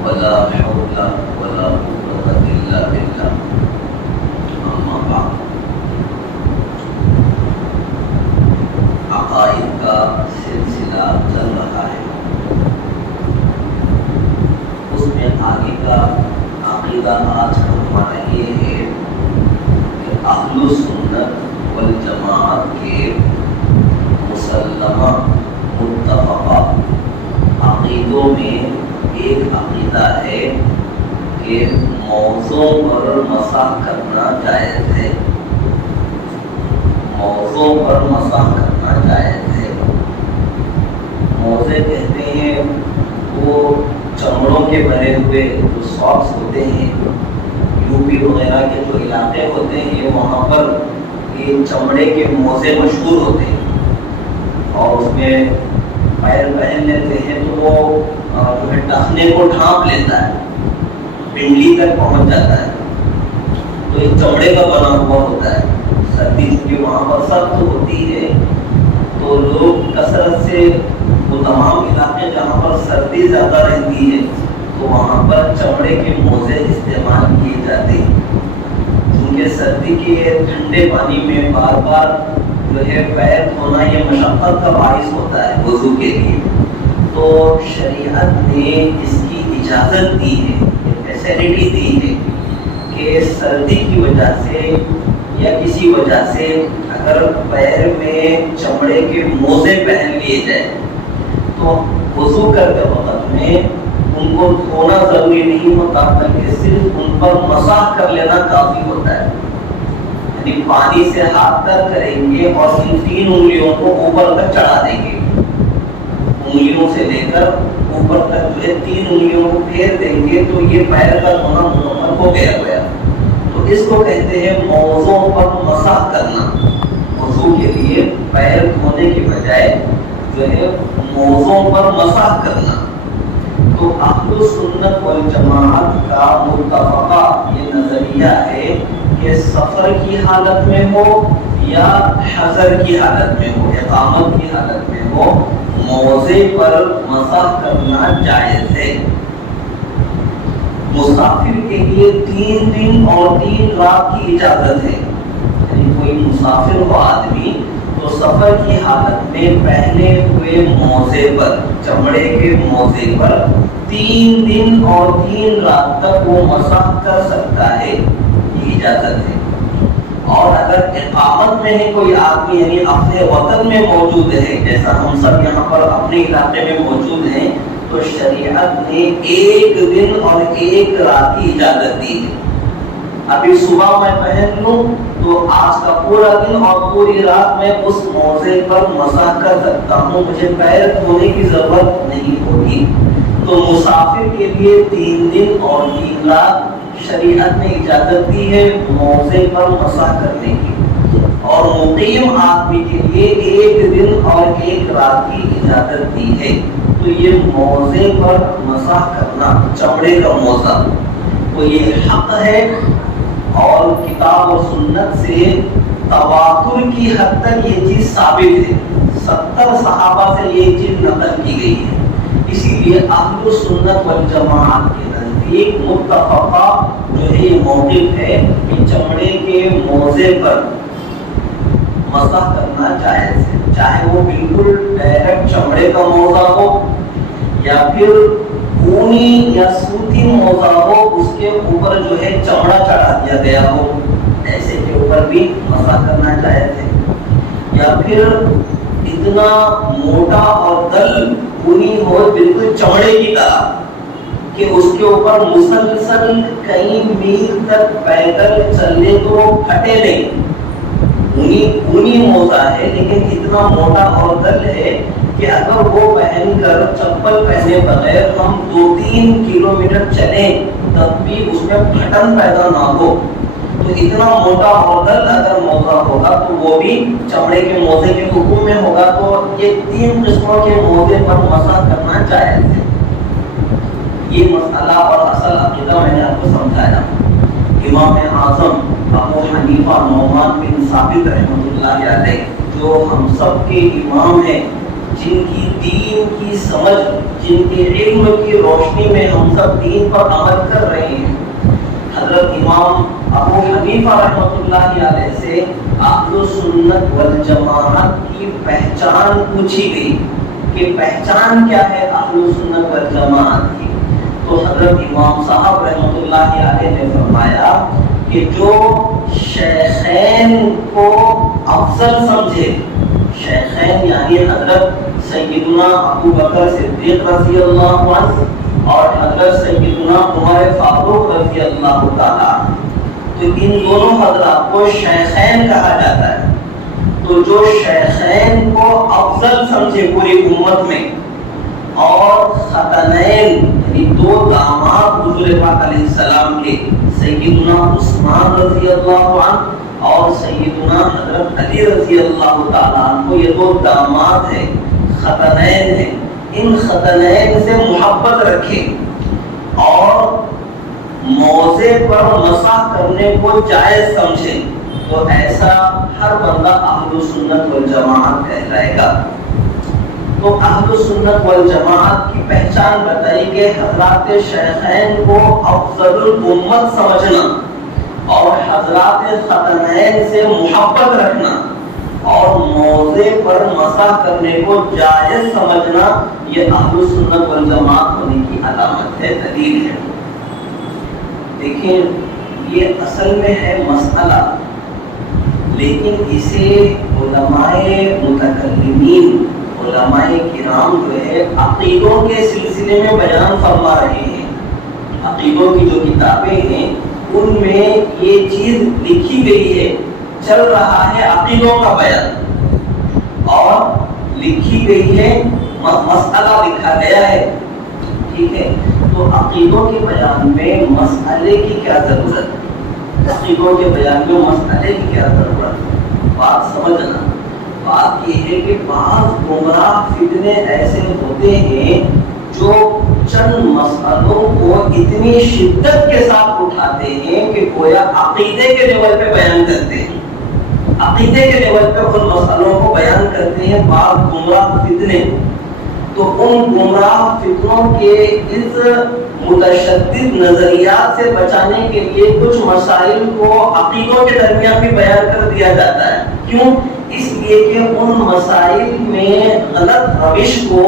ولا حول ولا قوة إلا بالله. أما بعد، عقائد کا سلسلہ چل رہا ہے. اس میں آگے کا عقیدہ آج ہمارا یہ ہے کہ اہل سنت والجماعت کے مسلمہ متفقہ عقیدوں میں ایک عقیدہ ہے کہ موضوع پر مسح کرنا جائز ہے. موضوع پر مسح کرنا جائز ہے. موضوع کہتے ہیں وہ چمڑوں کے بنے ہوئے جو ساکس ہوتے ہیں. یو پی وغیرہ کے جو علاقے ہوتے ہیں وہاں پر یہ چمڑے کے موزے مشہور ہوتے ہیں اور اس میں پیر پہن لیتے ہیں تو وہ جو ہے ٹخنے کو ڈھانپ لیتا ہے, پنڈلی تک پہنچ جاتا ہے. تو یہ چمڑے کا بنا ہوا ہوتا ہے. سردی چونکہ وہاں پر سخت ہوتی ہے تو لوگ کثرت سے وہ تمام علاقے جہاں پر سردی زیادہ رہتی ہے تو وہاں پر چمڑے کے موزے استعمال کیے جاتے ہیں. کیونکہ سردی کے ٹھنڈے پانی میں بار بار جو ہے پیر دھونا یہ مشقت کا باعث ہوتا ہے وضو کے لیے. تو شریعت نے اس کی اجازت دی ہے, فیسلٹی دی ہے کہ سردی کی وجہ سے یا کسی وجہ سے اگر پیر میں چمڑے کے موزے پہن لیے جائیں تو وضو کرتے وقت میں ان کو دھونا ضروری نہیں ہوتا بلکہ صرف ان پر مسح کر لینا کافی ہوتا ہے. یعنی پانی سے ہاتھ تک کریں گے اور ان 3 انگلیوں کو اوپر تک چڑھا دیں گے. انگلیوں سے لے کر اوپر تک جو ہے 3 انگلیوں کو پھیر دیں گے تو یہ پیر کا دھونا مکمل ہو گیا. تو اس کو کہتے ہیں موضوع پر مسح کرنا. وضو کے لیے پیر دھونے کی بجائے جو ہے موضوع پر مسح کرنا. تو اہل سنت والجماعت کا متفقہ یہ نظریہ ہے کہ سفر کی حالت میں ہو یا حضر کی حالت میں ہو, اقامت کی حالت میں ہو, موضع پر مسح کرنا جائز ہے. مسافر کے لیے 3 دن اور 3 رات کی اجازت ہے. یعنی کوئی مسافر ہو آدمی تو سفر کی حالت میں پہنے ہوئے موزے پر, چمڑے کے موزے پر 3 دن اور 3 رات تک وہ مسح کر سکتا ہے, یہ اجازت ہے. اور اگر اقامت میں ہے کوئی آدمی یعنی اپنے وطن میں موجود ہے جیسا ہم سب یہاں پر اپنے علاقے میں موجود ہیں تو شریعت نے 1 دن اور 1 رات کی اجازت دی ہے. ابھی صبح میں پہن لوں تو آج کا پورا دن اور پوری رات میں اس موضع پر مسح کر سکتا ہوں, مجھے پیر دھونے کی ضرورت نہیں ہوگی. تو مسافر کے لیے 3 دن اور 3 رات شریعت نے اجازت دی ہے موضع پر مسح کرنے کی. اور مقیم آدمی کے لیے 1 دن اور 1 رات کی اجازت دی ہے. تو یہ موضع پر مسح کرنا, چمڑے کا موزہ, تو یہ حق ہے. اور کتاب و سنت سے تواتر کی حد تک یہ چیز ثابت ہے. 70 صحابہ سے یہ چیز نقل کی گئی ہے. اسی لیے اہل سنت والجماعت کے نزدیک متفقہ جو ہے یہ موقف ہے کہ چمڑے کے موزے پر مسح کرنا جائز ہے. چاہے وہ بالکل ڈائریکٹ چمڑے کا موزہ ہو یا پھر اونی یا سوتی موزہ ہو, اس کے اوپر جو ہے چمڑا چڑھا دیا گیا ہو, ایسے کے اوپر بھی مسح کرنا جائز ہے. یا پھر اتنا موٹا اور دل اونی ہو بالکل چمڑے کی طرح کہ اس کے اوپر مسلسل کئی میل تک پیدل چلنے تو وہ پھٹے نہیں. اونی موزہ ہے لیکن اتنا موٹا اور دل ہے کہ اگر وہ پہن کر چپل پہنے بغیر ہم 2-3 کلومیٹر چلیں تب بھی اس میں پھٹن پیدا نہ ہو. تو اتنا موٹا مودل اگر موزہ ہوگا تو وہ بھی چمڑے کے موزے کے حکم میں ہوگا. تو یہ 3 قسموں کے موزے پر مسح کرنا جائز ہے. یہ مسئلہ اور اصل عقیدہ میں نے آپ کو سمجھایا. امام اعظم ابو حنیفہ نعمان بن ثابت رحمۃ اللہ علیہ جو ہم سب کے امام ہیں, جن کی دین کی سمجھ, جن کے علم کی روشنی میں ہم سب دین پر عمل کر رہے ہیں, حضرت امام ابو حنیفہ رحمۃ اللہ علیہ سے اہل سنت والجماعت کی پہچان پوچھی گئی کہ پہچان کیا ہے اہل سنت والجماعت کی. تو حضرت امام صاحب رحمۃ اللہ علیہ نے فرمایا کہ جو شیخین کو افضل سمجھے, شیخین یعنی حضرت سیدنا ابو بکر صدیق رضی اللہ عنہ اور حضرت سیدنا عمر فاروق رضی اللہ تعالی, تو ان دونوں حضرات کو شیخین کہا جاتا ہے. تو جو شیخین کو افضل سمجھے پوری امت میں, اور خطنین یعنی 2 داماد حضور پاک علیہ السلام کے, سیدنا عثمان رضی اللہ عنہ اور سیدنا حضرت علی رضی اللہ تعالیٰ عنہ, یہ 2 داماد ہیں, خطنین ہیں. ان خطنین سے محبت رکھے اور موضع پر مسح کرنے کو جائز سمجھے, تو ایسا ہر بندہ اہل سنت والجماعت کہلائے گا. تو اہل سنت والجماعت کی پہچان بتائی کہ حضرات شیخین کو افضل الامت سمجھنا اور حضرات خطنین سے محبت رکھنا اور موضع پر مسح کرنے کو جائز سمجھنا, یہ اہل سنت والجماعت ہونے کی علامت ہے, دلیل ہے. دیکھیں یہ اصل میں ہے مسئلہ, لیکن اسے علماء متکلمین, علماء کرام جو ہے عقیدوں کے سلسلے میں بیان فرما رہے ہیں. عقیدوں کی جو کتابیں ہیں ان میں یہ چیز لکھی گئی ہے, چل رہا ہے عقیدوں کا بیان اور لکھی گئی ہے, مسئلہ لکھا گیا ہے, ٹھیک ہے. تو عقیدوں کے بیان میں مسئلے کی کیا ضرورت, عقیدوں کے بیان میں مسئلے کی کیا ضرورت, بات سمجھنا. بات یہ ہے کہ بعض گمراہ فتنے ایسے ہوتے ہیں جو چند مسئلوں کو اتنی شدت کے ساتھ اٹھاتے ہیں کہ گویا عقیدے کے لیول پہ بیان کرتے ہیں, عقیدے کے لیول پہ ان مسئلوں کو بیان کرتے ہیں بعض گمراہ فتنے. تو ان گمراہ فتنوں کے اس متشدد نظریات سے بچانے کے لیے کچھ مسائل کو عقیدوں کے درمیان بھی بیان کر دیا جاتا ہے. کیوں؟ اس لیے کہ ان مسائل میں غلط روش کو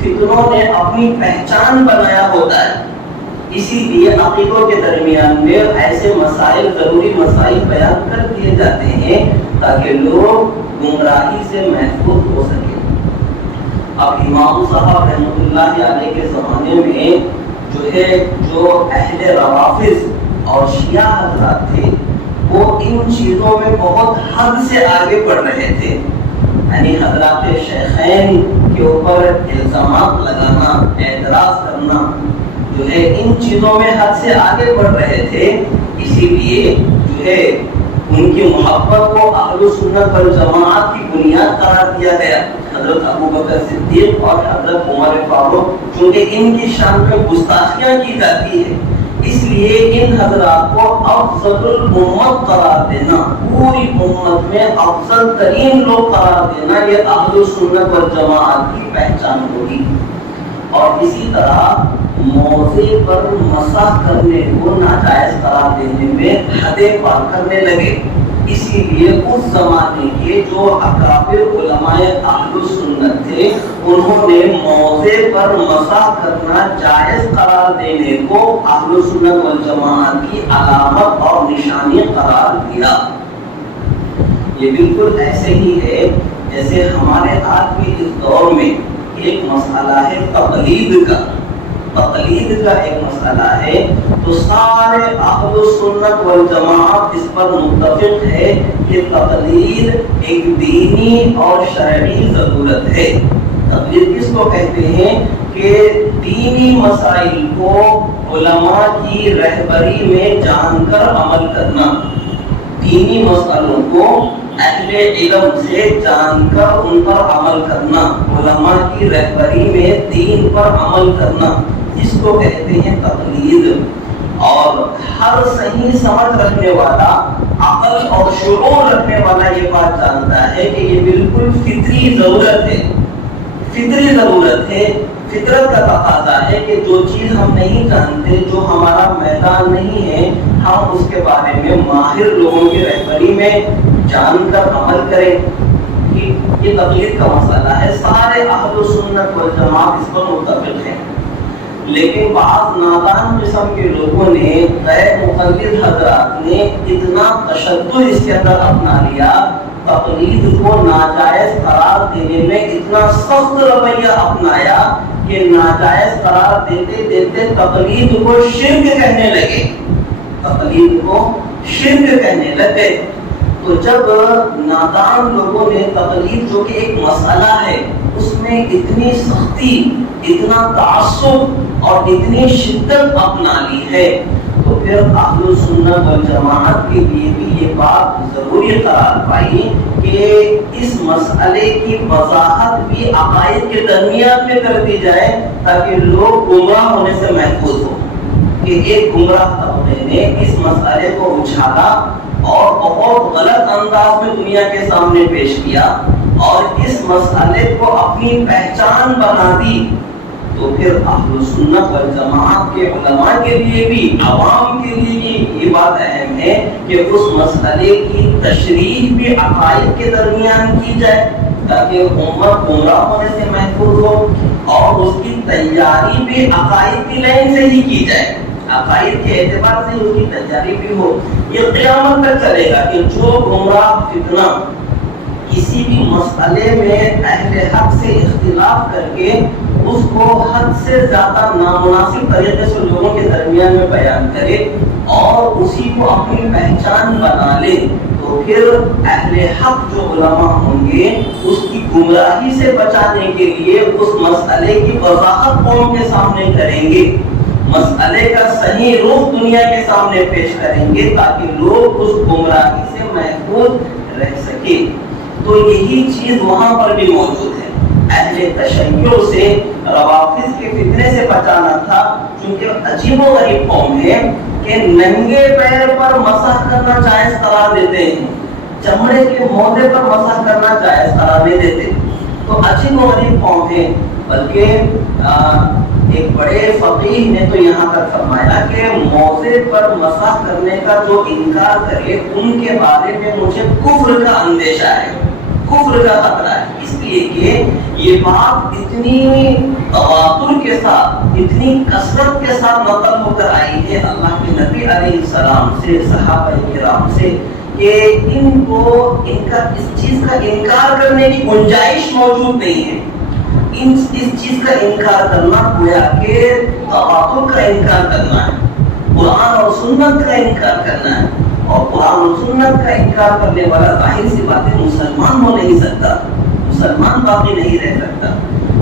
فتنوں نے اپنی پہچان بنایا ہوتا ہے. اسی لیے عقیدوں کے درمیان میں ایسے مسائل, ضروری مسائل بیان کر دیے جاتے ہیں تاکہ لوگ گمراہی سے محفوظ ہو سکیں. اب امام صاحب رحمۃ اللہ علیہ کے زمانے میں جو اہل روافض اور شیعہ حضرات تھے وہ ان چیزوں میں بہت حد سے آگے بڑھ رہے تھے. یعنی حضرات شیخین کے اوپر الزامات لگانا, اعتراض کرنا جو ہے, ان چیزوں میں حد سے آگے بڑھ رہے تھے. اسی لیے جو ہے ان کی محبت کو اہل سنت والجماعت کی بنیاد قرار دیا گیا. حضرت ابو بکر صدیق اور حضرت عمر فاروق, چونکہ ان کی شان پہ گستاخیاں کی جاتی ہے, اس لیے ان حضرات کو افضل الامت قرار دینا, پوری امت میں افضل ترین لوگ قرار دینا, یہ اہل سنت والجماعت کی پہچان ہوگی. اور اسی طرح موضع پر مسح کرنے کو ناجائز قرار دینے میں حدیں پار کرنے لگے. اسی لیے اس زمانے کے جو اکابر علماء اہل سنت تھے انہوں نے موضع پر مسح کرنا جائز قرار دینے کو اہل سنت والجماعت کی علامت اور نشانی قرار دیا. یہ بالکل ایسے ہی ہے جیسے ہمارے آج بھی اس دور میں ایک مسئلہ ہے تقلید کا. تقلید کا ایک مسئلہ ہے تو سارے اہل سنت والجماعت اس پر متفق ہے کہ تقلید ایک دینی اور شرعی ضرورت ہے. تقلید کس کو کہتے ہیں کہ دینی مسائل کو علماء کی رہبری میں جان کر عمل کرنا، دینی مسئلوں کو اہل علم سے جان کر ان پر عمل کرنا، علماء کی رہبری میں دین پر عمل کرنا، اس کو کہتے ہیں تقلید۔ اور ہر صحیح سمجھ رکھنے والا، عقل اور شعور رکھنے والا یہ بات جانتا ہے کہ یہ بالکل فطری ضرورت ہے، فطری ضرورت ہے، فطرت کا تقاضا ہے کہ جو چیز ہم نہیں جانتے، جو ہمارا میدان نہیں ہے، ہم اس کے بارے میں ماہر لوگوں کی رہبری میں جان کر عمل کریں۔ یہ تقلید کا مسئلہ ہے، سارے اہل سنت والجماعت اس پر متفق ہیں، لیکن بعض نادان قسم کے لوگوں نے، غیر مقلد حضرات نے اتنا تشدد اس کے اندر اپنا لیا، تقلید کو ناجائز قرار دینے میں اتنا سخت رویہ اپنایا کہ ناجائز قرار دیتے دیتے تقلید کو شرک کہنے لگے، تقلید کو شرک کہنے لگے۔ تو جب نادان لوگوں نے تقلید جو کہ ایک مسئلہ ہے اس میں اتنی سختی، اتنا تعصب اور اتنی شدت اپنا لی ہے، تو پھر اہل سنت والجماعت کے لیے بھی یہ بات ضروری قرار پائی کہ اس مسئلے کی وضاحت بھی عقائد کے درمیان میں کر دی جائے تاکہ لوگ گمراہ ہونے سے محفوظ ہو۔ کہ ایک گمراہ طبقے نے اس مسئلے کو اچھالا اور بہت غلط انداز میں دنیا کے سامنے پیش کیا اور اس مسئلے کو اپنی پہچان بنا دی، تو پھر اہل سنت والجماعت کے علماء کے لیے بھی، عوام کے لیے بھی یہ بات اہم ہے کہ اس مسئلے کی تشریح بھی عقائد کے درمیان کی جائے تاکہ امت گمراہ ہونے سے محفوظ ہو، اور اس کی تیاری بھی عقائد کی لائن سے ہی کی جائے، عقائد کے اعتبار سے اس کی تیاری بھی ہو۔ یہ قیامت تک چلے گا کہ جو گمراہ فتنہ کسی بھی مسئلے میں اہل حق سے اختلاف کر کے اس کو حد سے زیادہ نامناسب طریقے سے لوگوں کے درمیان میں بیان کرے اور اسی کو اپنی پہچان بنا لے، تو پھر اہل حق جو علماء ہوں گے اس کی گمراہی سے بچانے کے لیے اس مسئلے کی وضاحت قوم کے سامنے کریں گے، مسئلے کا صحیح رخ دنیا کے سامنے پیش کریں گے تاکہ لوگ اس گمراہی سے محفوظ رہ سکے۔ تو یہی چیز وہاں پر بھی موجود ہے، اہل تشیع سے، روافض کے فتنے سے بچانا تھا، کیونکہ عجیب و غریب قوم ہے کہ ننگے پیر پر مسح کرنا جائز قرار دیتے ہیں، چمڑے کے موزے پر مسح کرنا جائز قرار نہیں دیتے، تو عجیب و غریب قوم ہے۔ بلکہ ایک بڑے فقیہ نے تو یہاں تک فرمایا کہ موزے پر مسح کرنے کا جو انکار کرے ان کے بارے میں مجھے کفر کا اندیشہ ہے، کفر کا خطرہ ہے، اس لیے کہ یہ بات اتنی تواتر کے ساتھ، اتنی کثرت کے ساتھ نقل ہو کر آئی ہے اللہ کے نبی علیہ السلام سے، صحابہ کرام سے، کہ ان کو اس چیز کا انکار کرنے کی گنجائش موجود نہیں ہے۔ اس چیز کا انکار کرنا گویا کہ تواتر کا انکار کرنا ہے، قرآن اور سنت کا انکار کرنا ہے، اور قرآن اور سنت کا انکار کرنے والا ظاہر سی بات ہے مسلمان ہو نہیں سکتا، مسلمان باقی نہیں رہ سکتا۔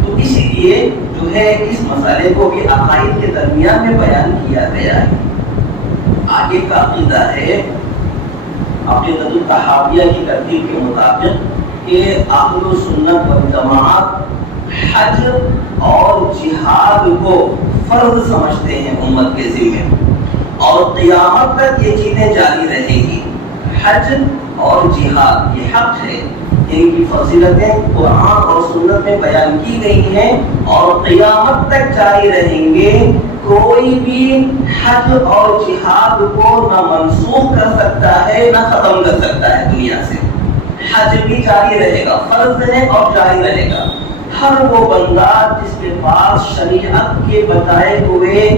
تو اسی لیے جو ہے اس مسئلے کو بھی عقائد کے درمیان میں بیان کیا گیا ہے۔ آگے کا عقیدہ ہے عقیدۃ الطحاویہ کی ترتیب کے مطابق کہ اہل سنت والجماعت حج اور جہاد کو فرض سمجھتے ہیں امت کے ذمہ، اور قیامت تک یہ چیزیں جاری رہیں گی۔ حج اور جہاد یہ حق ہے، ان کی فضیلتیں قرآن اور سنت میں بیان کی گئی ہیں اور قیامت تک جاری رہیں گے۔ کوئی بھی حج اور جہاد کو نہ منسوخ کر سکتا ہے نہ ختم کر سکتا ہے دنیا سے۔ حج بھی جاری رہے گا، فرض ہے اور جاری رہے گا۔ ہر وہ بندہ جس کے پاس شریعت کے بتائے ہوئے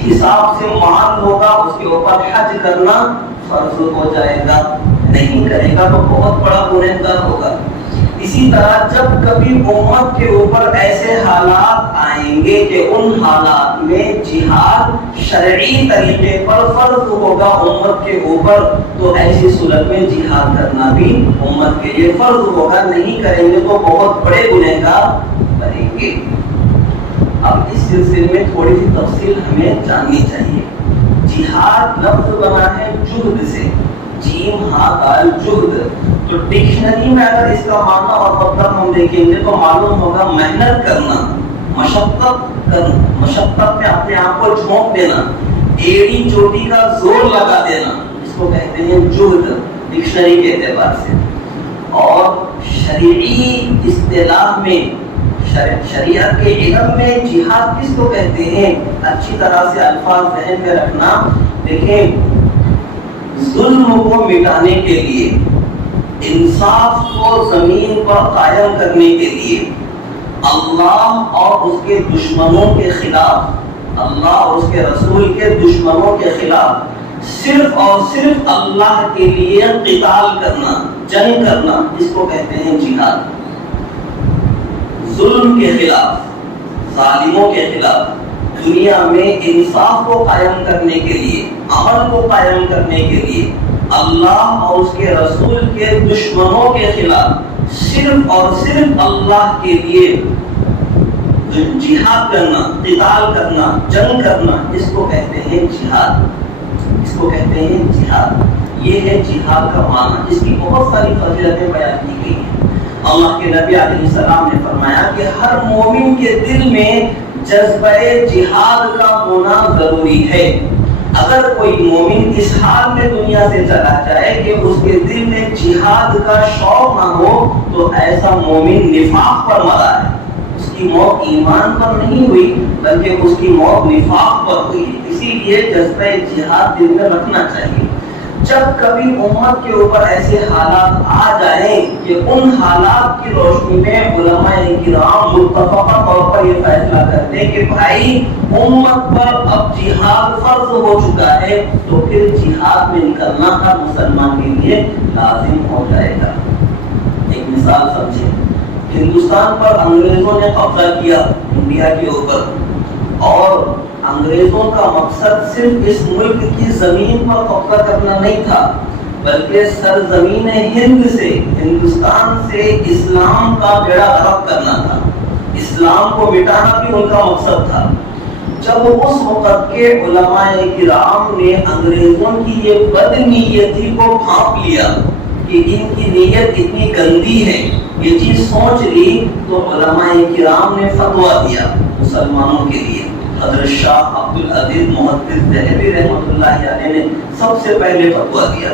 حساب سے مال ہوگا اس کے اوپر حج کرنا فرض ہو جائے گا، نہیں کرے گا تو بہت بڑا گنہگار ہوگا۔ اسی طرح جب کبھی امت کے اوپر ایسے حالات آئیں گے کہ ان حالات میں جہاد شرعی طریقے پر فرض ہوگا امت کے اوپر، تو ایسی صورت میں جہاد کرنا بھی امت کے لیے فرض ہوگا، نہیں کریں گے تو بہت بڑے گنہگار بنیں گے۔ اب اس سلسلے میں تھوڑی سی تفصیل ہمیں جاننی چاہیے. جہاد لفظ بنا ہے جہد سے، جیم ہا دال جہد. تو ڈکشنری میں اگر اس کا معنی اور مطلب ہم دیکھیں گے تو معلوم ہوگا محنت کرنا، مشقت کرنا، مشقت میں اپنے آپ کو جھونک دینا، ایڑی چوٹی کا زور لگا دینا، اس کو کہتے ہیں جہد ڈکشنری کے اعتبار سے. اور شرعی اصطلاح میں، شریعت کے علم میں جہاد کس کو کہتے ہیں؟ اچھی طرح سے الفاظ ذہن میں رکھنا. دیکھیں، ظلم کو مٹانے کے لیے، انصاف کو زمین پر قائم کرنے کے لیے، اللہ اور اس کے دشمنوں کے خلاف، اللہ اور اس کے رسول کے دشمنوں کے خلاف صرف اور صرف اللہ کے لیے قتال کرنا، جنگ کرنا، اس کو کہتے ہیں جہاد. ظلم کے خلاف، ظالموں کے خلاف، دنیا میں انصاف کو قائم کرنے کے لیے، امن کو قائم کرنے کے لیے، اللہ اور اس کے رسول کے دشمنوں کے خلاف صرف اور صرف اللہ کے لیے جہاد کرنا، قتال کرنا، جنگ کرنا، اس کو کہتے ہیں جہاد. اس کو کہتے ہیں جہاد. یہ ہے جہاد کا معنی. اس کی بہت ساری فضیلتیں بیان کی گئی ہیں. اللہ کے نبی علیہ السلام نے فرمایا کہ ہر مومن کے دل میں جذبہ جہاد کا ہونا ضروری ہے. اگر کوئی مومن اس حال میں دنیا سے چلا جائے کہ اس کے دل میں جہاد کا شوق نہ ہو تو ایسا مومن نفاق پر مرا ہے. اس کی موت ایمان پر نہیں ہوئی بلکہ اس کی موت نفاق پر ہوئی. اسی لیے جذبہ جہاد دل میں رکھنا چاہیے. جب کبھی امت کے اوپر ایسے حالات آ جائیں کہ ان حالات کی روشنی میں علماء کرام متفقہ طور پر یہ فیصلہ کرتے ہیں کہ بھائی امت پر اب جہاد فرض ہو چکا ہے، تو پھر جہاد میں نکلنا ہر مسلمان کے لیے لازم ہو جائے گا. ایک مثال سمجھیں. ہندوستان پر انگریزوں نے قبضہ کیا انڈیا کے اوپر، اور انگریزوں کا مقصد صرف اس ملک کی زمین پر قبضہ کرنا نہیں تھا بلکہ سرزمین ہند سے، ہندوستان سے اسلام کا بیڑا غرق کرنا تھا. اسلام کو مٹانا بھی ان کا مقصد تھا. جب اس وقت کے علماء کرام نے انگریزوں کی یہ بدنیتی کو بھانپ لیا کہ ان کی نیت اتنی گندی ہے، یہ چیز سوچ لی، تو علماء کرام نے فتویٰ دیا مسلمانوں کے لیے. حضرت شاہ عبدالعزیز محدث دہلوی رحمۃ اللہ علیہ نے سب سے پہلے فتویٰ دیا.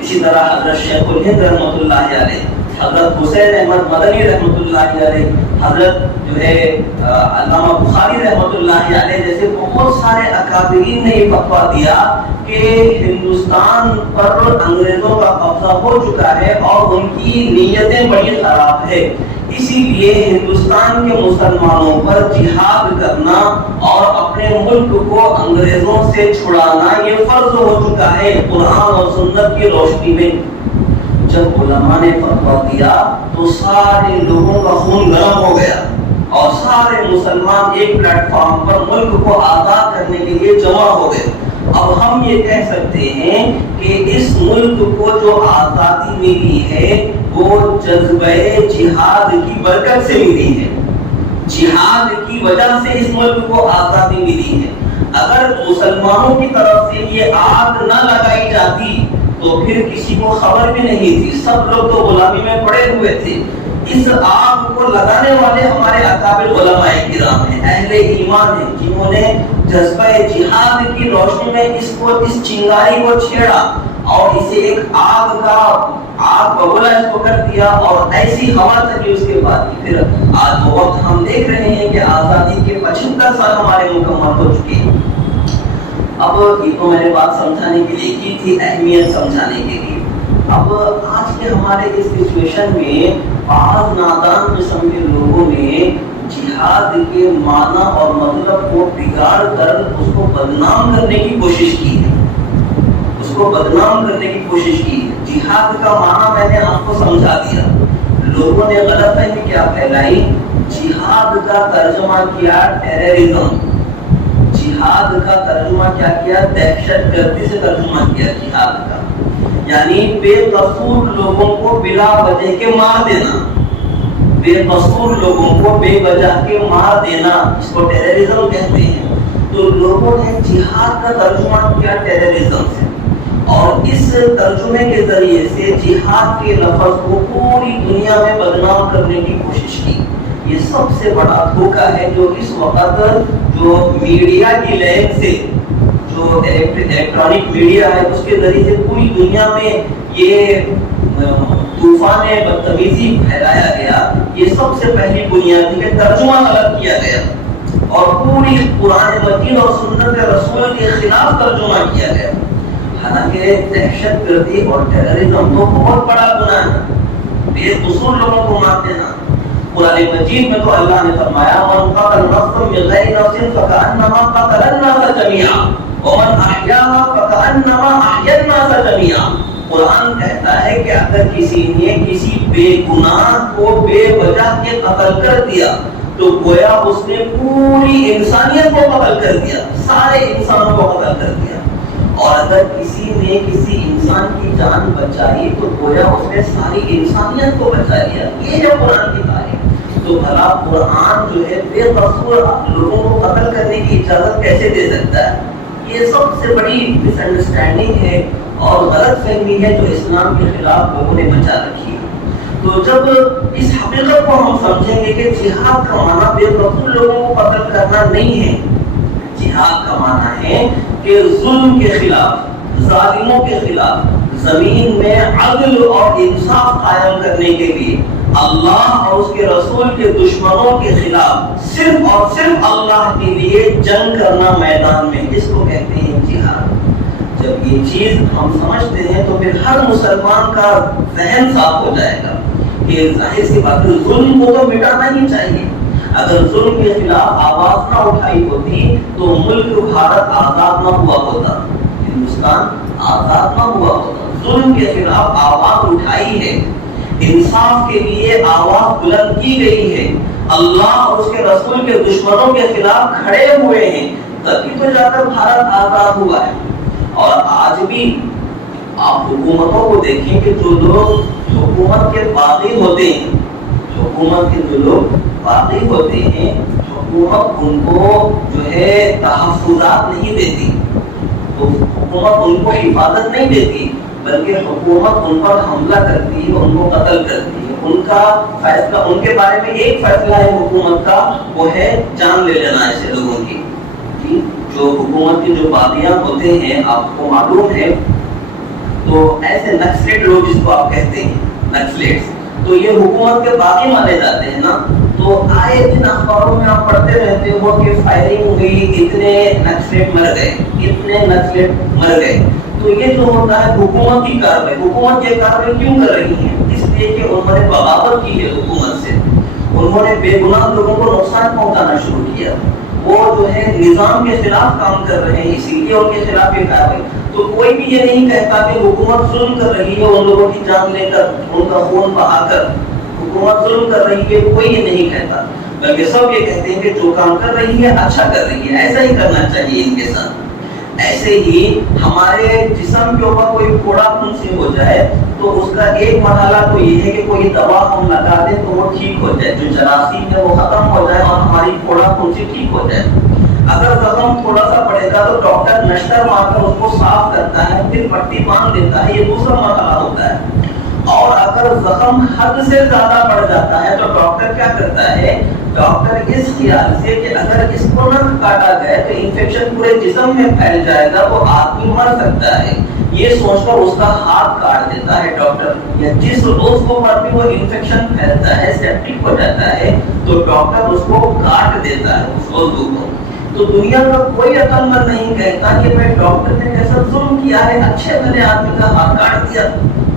اسی طرح حضرت شیخ الہند رحمۃ اللہ علیہ، حضرت حسین احمد مدنی رحمۃ اللہ علیہ، حضرت جو ہے علامہ بخاری رحمۃ اللہ علیہ جیسے بہت سارے اکابرین نے یہ فتویٰ دیا کہ ہندوستان پر انگریزوں کا قبضہ ہو چکا ہے اور ان کی نیتیں بڑی خراب ہے. اسی لیے ہندوستان کے مسلمانوں پر جہاد کرنا اور اپنے ملک کو انگریزوں سے چھڑانا یہ فرض ہو چکا ہے قرآن اور سنت کی روشنی میں. جب علماء نے فتویٰ دیا تو سارے لوگوں کا خون گرم ہو گیا اور سارے مسلمان ایک پلیٹ فارم پر ملک کو آزاد کرنے کے لیے جمع ہو گئے. اب ہم یہ کہہ سکتے ہیں کہ اس ملک کو جو آزادی ملی ہے وہ جذبہ جہاد کی برکت سے ملی ہے. جہاد کی وجہ سے اس ملک کو آزادی ملی ہے. اگر مسلمانوں کی طرف سے یہ آگ نہ لگائی جاتی تو پھر کسی کو خبر بھی نہیں تھی، سب لوگ تو غلامی میں پڑے ہوئے تھے. اس آگ کو لگانے والے ہمارے اکابر علماء کرام ہیں، اہل ایمان ہیں، جنہوں نے جذبہ جہاد کی روشنی میں اس چنگاری کو چھیڑا اور اسے ایک آگ بگولا اس کو کر دیا اور ایسی ہوا چلی اس کے بعد. پھر آج وہ وقت ہم دیکھ رہے ہیں کہ آزادی کے 75 سال ہمارے مکمل ہو چکے ہیں. اب یہ تو میں نے بات سمجھانے کے لیے کی تھی، اہمیت سمجھانے کے لیے. اب آج کے ہمارے اس سچویشن میں بعض نادان قسم کے لوگوں نے جہاد کے معنی اور مطلب کو بگاڑ کر اس کو بدنام کرنے کی کوشش کی ہے. اس کو بدنام کرنے کی کوشش کی ہے. جہاد کا معنی میں نے آپ کو سمجھا دیا. لوگوں نے غلط فہمی کیا پھیلائی، جہاد کا ترجمہ کیا ٹیررزم، جہاد کا ترجمہ کیا کیا دہشت گردی سے ترجمہ کیا جہاد کا، یعنی بے قصور لوگوں کو بلا وجہ کے مار دینا، بے قصور لوگوں کو بے وجہ کے مار دینا، اس کو ٹیررزم کہتے ہیں۔ تو لوگوں نے جہاد کا ترجمہ کیا ٹیررزم سے، اور اس ترجمے کے ذریعے سے جہاد کے لفظ کو پوری دنیا میں بدنام کرنے کی کوشش کی۔ یہ سب سے بڑا دھوکہ ہے جو اس وقت جو میڈیا کی لین سے، جو الیکٹرانک میڈیا ہے اس کے ذریعے سے پوری دنیا میں یہ طوفان بدتمیزی پھیلایا گیا۔ یہ سب سے پہلی بنیاد ہے کہ ترجمہ غلط کیا گیا اور پوری قرآن مجید اور سنت رسول کے خلاف ترجمہ کیا گیا۔ حالانکہ دہشت گردی اور ٹیررزم تو بہت بڑا گناہ ہے، بے قصور لوگوں کو مار دینا۔ قرآن مجید میں تو اللہ نے فرمایا من قتل نفسا بغیر نفس فکأنما قتل الناس جميعا ومن احیاها فکأنما احیا الناس جميعا۔ قرآن کہتا ہے کہ اگر کسی نے کسی بے گناہ کو بے وجہ کے قتل کر دیا تو گویا اس نے پوری انسانیت کو قتل کر دیا، سارے انسانوں کو قتل کر دیا۔ اور اگر کسی نے کسی انسان کی جان بچائی تو گویا اس نے ساری انسانیت کو بچا لیا۔ یہ جو قرآن کی تعلیم، تو بھلا قرآن جو ہے بے قصور لوگوں کو قتل کرنے کی اجازت کیسے دے سکتا ہے؟ یہ سب سے بڑی مس انڈرسٹینڈنگ ہے اور غلط فہمی ہے جو اسلام کے خلاف لوگوں نے مچا رکھی ہے۔ تو جب اس حقیقت کو ہم سمجھیں گے کہ جہاد کا معنی بے قصور لوگوں کو قتل کرنا نہیں ہے، جہاد کا معنی ہے کہ ظلم کے خلاف، ظالموں کے خلاف زمین میں عدل اور انصاف قائم کرنے کے لیے اللہ اور اس کے رسول کے دشمنوں کے خلاف صرف اور صرف اللہ کے لیے جنگ کرنا میدان میں، اس کو کہتے ہیں جہاد۔ جب یہ چیز ہم سمجھتے ہیں تو پھر ہر مسلمان کا ذہن صاف ہو جائے گا کہ ظاہر سی بات ہے ظلم کو تو مٹانا ہی چاہیے۔ اگر ظلم کے خلاف آواز نہ اٹھائی ہوتی تو ملک بھارت آزاد نہ ہوا ہوتا، ہندوستان آزاد نہ ہوا ہوتا۔ ظلم کے خلاف آواز اٹھائی ہے، انصاف کے لیے آواز بلند کی گئی ہے، اللہ اور اس کے رسول کے دشمنوں کے خلاف کھڑے ہوئے ہیں، تبھی تو جا کر بھارت آزاد ہوا ہے۔ اور آج بھی آپ حکومتوں کو دیکھیں کہ جو لوگ حکومت کے باغی ہوتے ہیں، حکومت کے جو لوگ باغی ہوتے ہیں، حکومت ان کو جو ہے تحفظات نہیں دیتی، تو حکومت ان کو حفاظت نہیں دیتی، بلکہ حکومت ان پر حملہ کرتی ہے، ان کو قتل کرتی ہے۔ ان کا فیصلہ، ان کے بارے میں ایک فیصلہ ہے حکومت کا، وہ ہے جان لے لینا ایسے لوگوں کی۔ جو حکومت کے جو باغیاں ہوتے ہیں آپ کو معلوم ہے، تو ایسے نکسلیٹ لوگ جس کو آپ کہتے ہیں نکسلیٹس، تو یہ حکومت کے باغی مانے جاتے ہیں نا۔ تو آئے دن اخباروں میں آپ پڑھتے رہتے ہو کہ فائرنگ ہوئی، اتنے نکسلیٹ مر گئے، اتنے نکسلیٹ مر گئے۔ تو یہ جو ہوتا ہے حکومت کی کارروائی، حکومت یہ کارروائی کیوں کر رہی ہے؟ اس لیے کہ انہوں نے بغاوت کی ہے حکومت سے، انہوں نے بے گناہ لوگوں کو نقصان پہنچانا شروع کیا، وہ جو ہے نظام کے خلاف کام کر رہے ہیں، اسی لیے ان کے خلاف یہ کارروائی۔ تو کوئی بھی یہ نہیں کہتا کہ حکومت ظلم کر رہی ہے، ان لوگوں کی جان لے کر، ان کا خون بہا کر حکومت ظلم کر رہی ہے، کوئی یہ نہیں کہتا، بلکہ سب یہ کہتے ہیں کہ جو کام کر رہی ہے اچھا کر رہی ہے، ایسا ہی کرنا چاہیے ان کے ساتھ۔ ایسے ہی ہمارے جسم کے اوپر کوئی پھوڑا پھنسی ہو جائے تو اس کا ایک مرحلہ تو یہ ہے کہ کوئی دوا ہم لگا دیں تو وہ ٹھیک ہو جائے، جو جراثیم ہے وہ ختم ہو جائے اور ہماری پھوڑا پھنسی ٹھیک ہو جائے۔ اگر زخم تھوڑا سا پڑے گا تو ڈاکٹر نشتر مار کر اس کو صاف کرتا ہے، پھر پٹی باندھ دیتا ہے، یہ دوسرا مرحلہ ہوتا ہے۔ اور اگر زخم حد سے زیادہ بڑھ جاتا ہے تو ڈاکٹر کیا کرتا ہے؟ ڈاکٹر اس خیال سے کہ اگر اس کو نہ کاٹا گئے تو انفیکشن پورے جسم میں پھیل جائے گا، وہ آدمی مر سکتا ہے، یہ سوچ کر اس کا ہاتھ کاٹ دیتا ہے ڈاکٹر۔ یا جس روز کو پر بھی وہ انفیکشن پھیلتا ہے، سیپٹک ہو جاتا ہے، تو ڈاکٹر اس کو کاٹ دیتا ہے اس عضو کو۔ تو دنیا کا کوئی عقل مند نہیں کہتا کہ میں ڈاکٹر نے کیسا ظلم کیا ہے، اچھے بھلے آدمی کا ہاتھ کاٹ دیا۔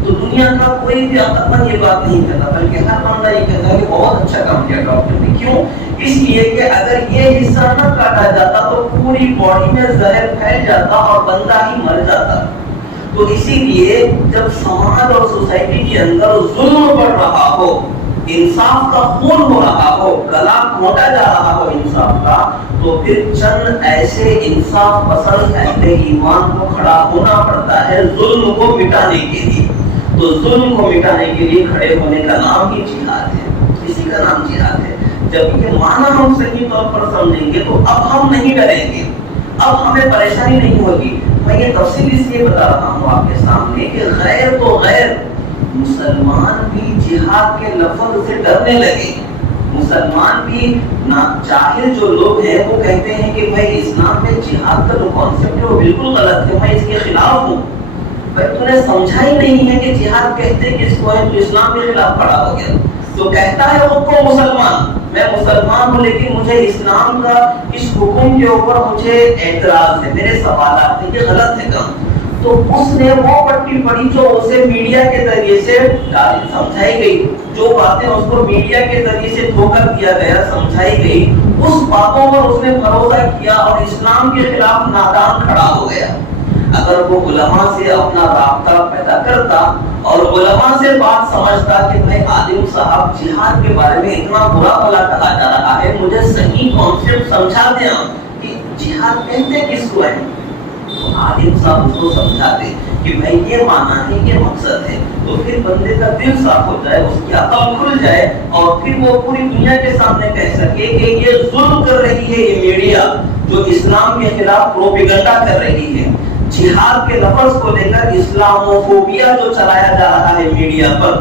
تو دنیا کا کوئی بھی عقل مند یہ بات نہیں کہتا، بلکہ ہر بندہ یہ کہتا ہے کہ بہت اچھا کام کیا ڈاکٹر نے۔ کیوں؟ اس لیے کہ اگر یہ حصہ نہ کاٹا جاتا تو پوری باڈی میں زہر پھیل جاتا اور بندہ ہی مر جاتا۔ تو اسی لیے جب سماج اور سوسائٹی کے اندر ظلم بڑھ رہا ہو، انصاف کا خون ہو رہا ہو، گلا گھونٹا جا رہا ہو انصاف کا، تو پھر چند ایسے انصاف پسند اہل ایمان کو کھڑا ہونا پڑتا ہے ظلم کو مٹانے کے لیے۔ تو ظلم کو مٹانے کے لیے کھڑے ہونے کا نام ہی جہاد ہے۔ اسی کا نام جہاد ہے. جب یہ معنی ہم صحیح طور پر سمجھیں گے تو اب ہم نہیں ڈریں گے, اب ہمیں پریشانی نہیں ہوگی. میں یہ تفصیل اس لیے بتا رہا ہوں آپ کے سامنے کہ غیر تو غیر مسلمان بھی جہاد کے لفظ سے ڈرنے لگے. مسلمان بھی جاہل جو لوگ ہیں وہ کہتے ہیں کہ بھائی اسلام میں جہاد کا جو کانسیپٹ ہے وہ بالکل غلط ہے, میں اس کے خلاف ہوں. بھائی تو نے سمجھا ہی نہیں ہے کہ جہاد کہتے کس کو ہے, تو اسلام کے خلاف کھڑا ہو گیا. تو کہتا ہے خود کو مسلمان, میں مسلمان ہوں لیکن مجھے اسلام کا اس حکم کے اوپر مجھے اعتراض ہے, میرے سوالات ہیں, یہ غلط ہے کام. تو اس نے وہ پٹی پڑھی جو اسے میڈیا کے ذریعے سے سمجھائی گئی, جو باتیں اس کو میڈیا کے ذریعے سے دھوکہ دیا گیا, سمجھائی گئی, اس باتوں پر اس نے بھروسہ کیا اور اسلام کے خلاف نادان کھڑا ہو گیا. اگر وہ علماء سے اپنا رابطہ پیدا کرتا اور علماء سے بات سمجھتا کہ بھائی عالم صاحب جہاد کے بارے میں اتنا برا بھلا کہا جا رہا ہے, مجھے صحیح کانسیپٹ سمجھا دیں کہ جہاد کہتے کس کو ہے, تو عالم صاحب اس کو سمجھاتے کہ بھائی یہ معنی ہے, یہ مقصد ہے, تو پھر بندے کا دل صاف ہو جائے, اس کی عقل کھل جائے اور پھر وہ پوری دنیا کے سامنے کہہ سکے کہ یہ ظلم کر رہی ہے یہ میڈیا جو اسلام کے خلاف پروپیگنڈا کر رہی ہے. جہاد کے لفظ کو لے کر اسلاموفوبیا جو چلایا جا رہا ہے میڈیا پر,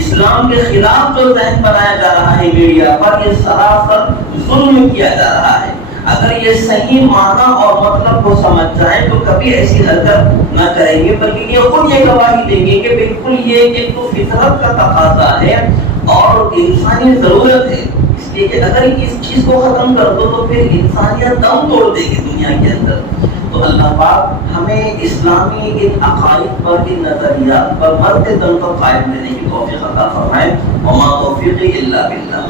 اسلام کے خلاف جو ذہن بنایا جا رہا ہے میڈیا پر, یہ سراسر ظلم کیا جا رہا ہے. اگر یہ صحیح معنی اور مطلب کو سمجھ جائیں تو کبھی ایسی حرکت نہ کریں گے, بلکہ یہ خود یہ گواہی دیں گے کہ بالکل یہ ایک تو فطرت کا تقاضا ہے اور انسانی ضرورت ہے. اس لیے کہ اگر اس چیز کو ختم کر دو تو پھر انسانیت دم توڑ دے گی دنیا کے اندر. تو اللہ پاک ہمیں اسلامی ان عقائد پر, ان نظریات پر مرتے دم پر قائم رہنے کی توفیق عطا فرمائے. وما توفیقی الا باللہ.